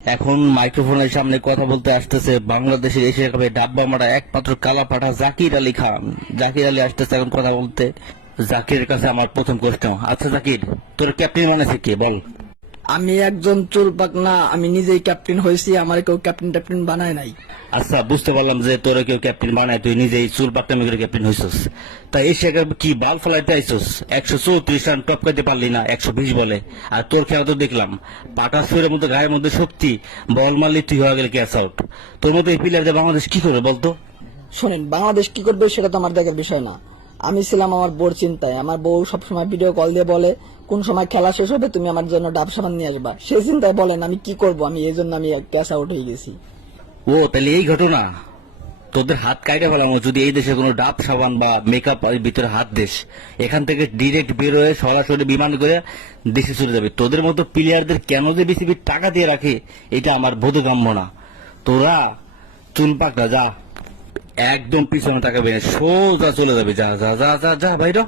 এখন মাইক্রোফোনের সামনে কথা বলতে আসতেছে বাংলাদেশের এশিয়া কাপে ডাব্বা মারা একমাত্র কালা পাঠা জাকির আলী খান। জাকির আলী আসতেছে এখন কথা বলতে। জাকিরের কাছে আমার প্রথম প্রশ্ন, আচ্ছা জাকির, তোর ক্যাপ্টেন বানাইছে কে বল? আমি একজন চুলপাক না, আমি নিজেই ক্যাপ্টেন হয়েছি, আমার কেউ ক্যাপ্টেন বানায় নাই। আচ্ছা, বুঝতে পারলাম যে তোর কেউ ক্যাপ্টেন বানায়, তুই নিজেই চুল পাকটামি করে ক্যাপ্টেন হইছস। তাই এশিয়া কাপে কি বাল ফলাইতে আইছস? 134 রান টপকাইতে পারলি না 120 বলে। আর তোর খেলা তো দেখলাম পাটা সুরের মধ্যে গায়ের মধ্যে শক্তি, বল মারলি তুই হয়ে গেলে ক্যাচ আউট। তোর মতো এই প্লেয়ারদের বাংলাদেশ কি করবে বলতো? শোনেন, বাংলাদেশ কি করবে সেটা তো আমার দেখার বিষয় না। আমি ছিলাম আমার বউর চিন্তায়। আমার বউ সবসময় ভিডিও কল দিয়ে বলে কোন সময় খেলা শেষ হবে তুমি আমার জন্য ডাব সাবান নিয়ে আসবা। সেই চিন্তায় বলেন আমি কি করব, আমি এই জন্য আমি ক্যাচ আউট হয়ে গেছি। ও তাহলে এই ঘটনা, তোদের হাত কাইটা ফেলানো যদি এই দেশে কোনো ডাব সাবান বা মেকআপ ভিতরে হাত দেশ, এখান থেকে ডিরেক্ট বের হয়ে সরাসরি বিমান করে দেশে চলে যাবে। তোদের মতো প্লেয়ারদের কেন যে বিসিবি টাকা দিয়ে রাখে এটা আমার বোধগম্য না। তোরা চুল পাকটা যা, একদম পিছনে টাকা বেড়ে সোজা চলে যাবে, যা যা যা যা যা বাইরে।